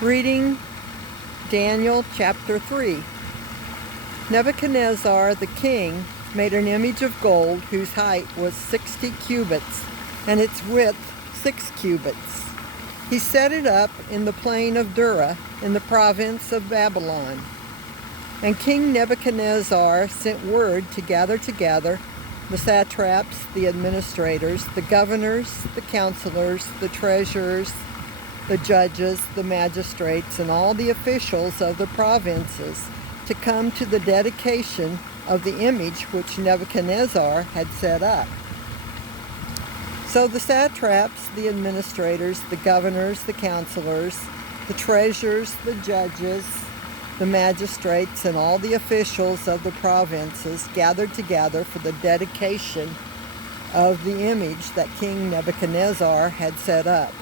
Reading Daniel chapter 3. Nebuchadnezzar the king made an image of gold whose height was 60 cubits and its width 6 cubits. He set it up in the plain of Dura in the province of Babylon. And King Nebuchadnezzar sent word to gather together the satraps, the administrators, the governors, the counselors, the treasurers, the judges, the magistrates, and all the officials of the provinces to come to the dedication of the image which Nebuchadnezzar had set up. So the satraps, the administrators, the governors, the counselors, the treasurers, the judges, the magistrates, and all the officials of the provinces gathered together for the dedication of the image that King Nebuchadnezzar had set up.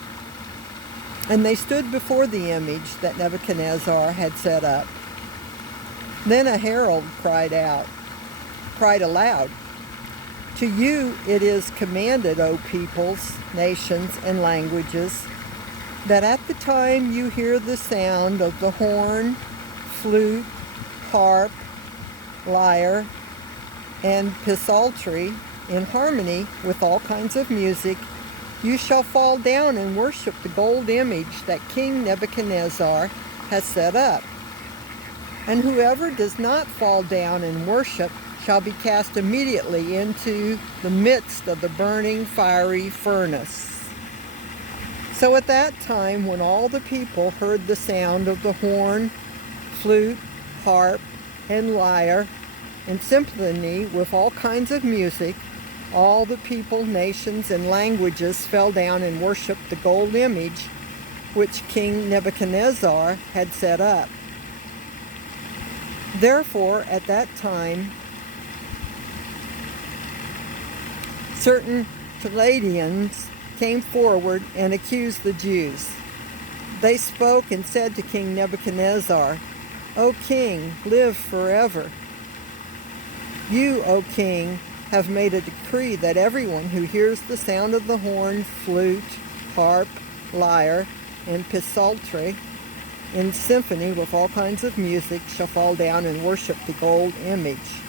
And they stood before the image that Nebuchadnezzar had set up. Then a herald cried aloud, "To you it is commanded, O peoples, nations, and languages, that at the time you hear the sound of the horn, flute, harp, lyre, and psaltery in harmony with all kinds of music, you shall fall down and worship the gold image that King Nebuchadnezzar has set up. And whoever does not fall down and worship shall be cast immediately into the midst of the burning fiery furnace." So at that time, when all the people heard the sound of the horn, flute, harp, and lyre, in symphony with all kinds of music, all the people, nations, and languages fell down and worshipped the gold image which King Nebuchadnezzar had set up. Therefore, at that time, certain Chaldeans came forward and accused the Jews. They spoke and said to King Nebuchadnezzar, "O king, live forever. You, O king, have made a decree that everyone who hears the sound of the horn, flute, harp, lyre, and psaltery in symphony with all kinds of music shall fall down and worship the gold image.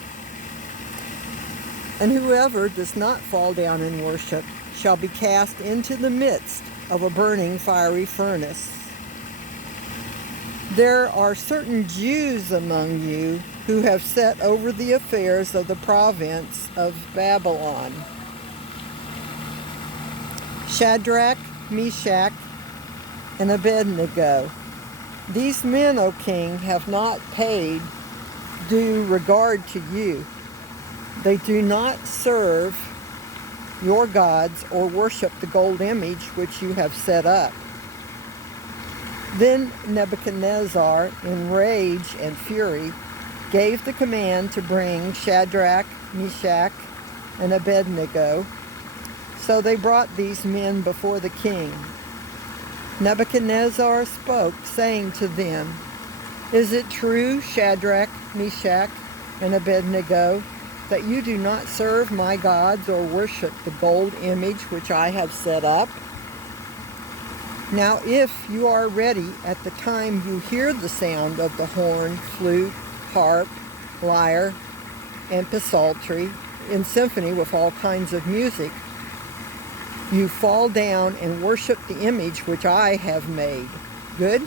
And whoever does not fall down and worship shall be cast into the midst of a burning fiery furnace. There are certain Jews among you who have set over the affairs of the province of Babylon. Shadrach, Meshach, and Abed-Nego. These men, O king, have not paid due regard to you. They do not serve your gods or worship the gold image which you have set up." Then Nebuchadnezzar, in rage and fury, gave the command to bring Shadrach, Meshach, and Abed-Nego. So they brought these men before the king. Nebuchadnezzar spoke, saying to them, "Is it true, Shadrach, Meshach, and Abed-Nego, that you do not serve my gods or worship the gold image which I have set up? Now if you are ready at the time you hear the sound of the horn, flute, harp, lyre, and psaltery in symphony with all kinds of music, you fall down and worship the image which I have made. Good?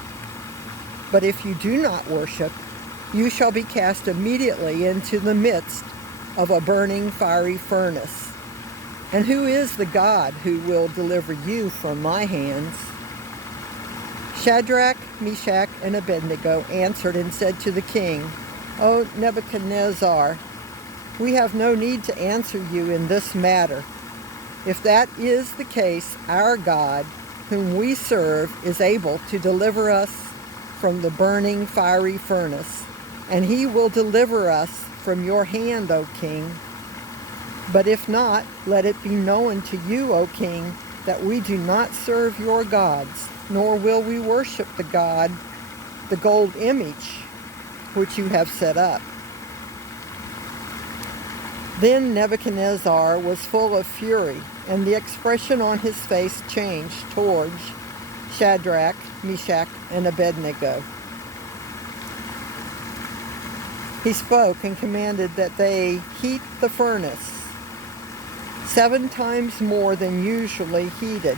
But if you do not worship, you shall be cast immediately into the midst of a burning fiery furnace. And who is the God who will deliver you from my hands?" Shadrach, Meshach, and Abed-Nego answered and said to the king, "O Nebuchadnezzar, we have no need to answer you in this matter. If that is the case, our God, whom we serve, is able to deliver us from the burning fiery furnace, and he will deliver us from your hand, O king. But if not, let it be known to you, O king, that we do not serve your gods, nor will we worship the gold image which you have set up." Then Nebuchadnezzar was full of fury, and the expression on his face changed towards Shadrach, Meshach, and Abed-Nego. He spoke and commanded that they heat the furnace 7 times more than usually heated.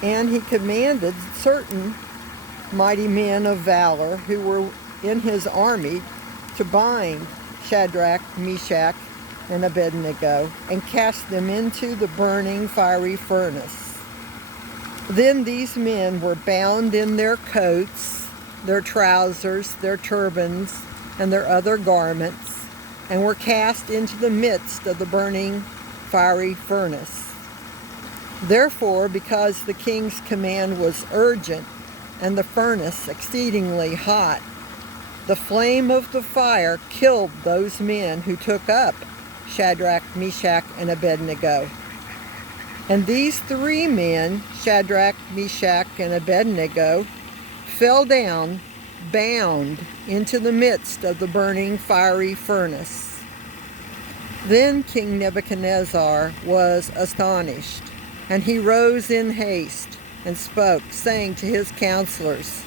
And he commanded certain mighty men of valor who were in his army to bind Shadrach, Meshach, and Abed-Nego and cast them into the burning fiery furnace. Then these men were bound in their coats, their trousers, their turbans, and their other garments, and were cast into the midst of the burning fiery furnace. Therefore, because the king's command was urgent and the furnace exceedingly hot, the flame of the fire killed those men who took up Shadrach, Meshach, and Abed-Nego. And these 3 men, Shadrach, Meshach, and Abed-Nego, fell down, bound, into the midst of the burning fiery furnace. Then King Nebuchadnezzar was astonished, and he rose in haste and spoke, saying to his counselors,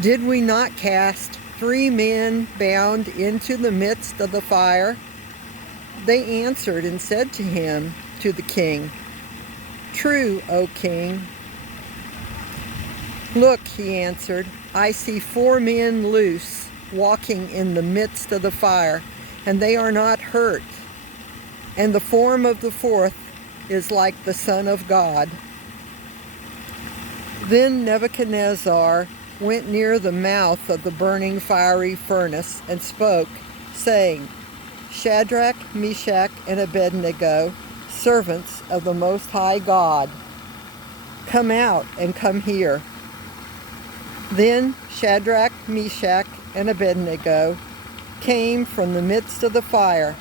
"Did we not cast 3 men bound into the midst of the fire?" They answered and said to the king, "True, O king." "Look," he answered, "I see 4 men loose, walking in the midst of the fire, and they are not hurt. And the form of the 4th is like the Son of God." Then Nebuchadnezzar went near the mouth of the burning fiery furnace and spoke, saying, "Shadrach, Meshach, and Abed-Nego, servants of the Most High God, come out and come here." Then Shadrach, Meshach, and Abed-Nego came from the midst of the fire,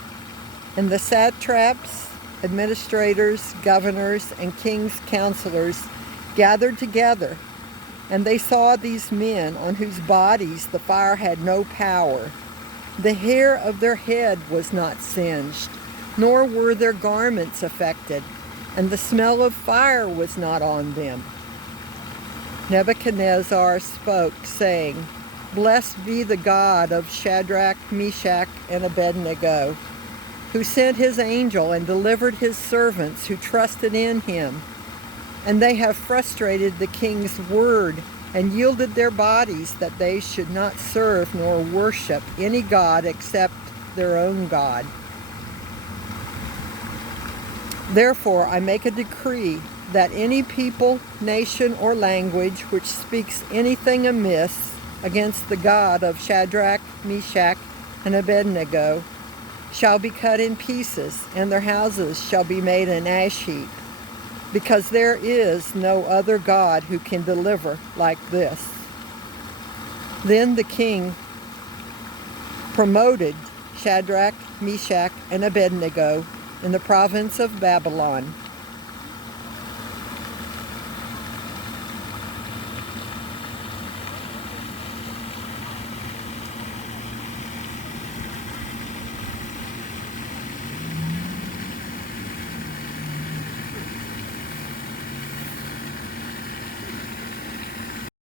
and the satraps, administrators, governors, and king's counselors gathered together, and they saw these men on whose bodies the fire had no power. The hair of their head was not singed, nor were their garments affected, and the smell of fire was not on them. Nebuchadnezzar spoke, saying, "Blessed be the God of Shadrach, Meshach, and Abed-Nego, who sent his angel and delivered his servants who trusted in him. And they have frustrated the king's word and yielded their bodies that they should not serve nor worship any god except their own God. Therefore I make a decree that any people, nation, or language which speaks anything amiss against the God of Shadrach, Meshach, and Abed-Nego shall be cut in pieces, and their houses shall be made an ash heap, because there is no other God who can deliver like this." Then the king promoted Shadrach, Meshach, and Abed-Nego in the province of Babylon,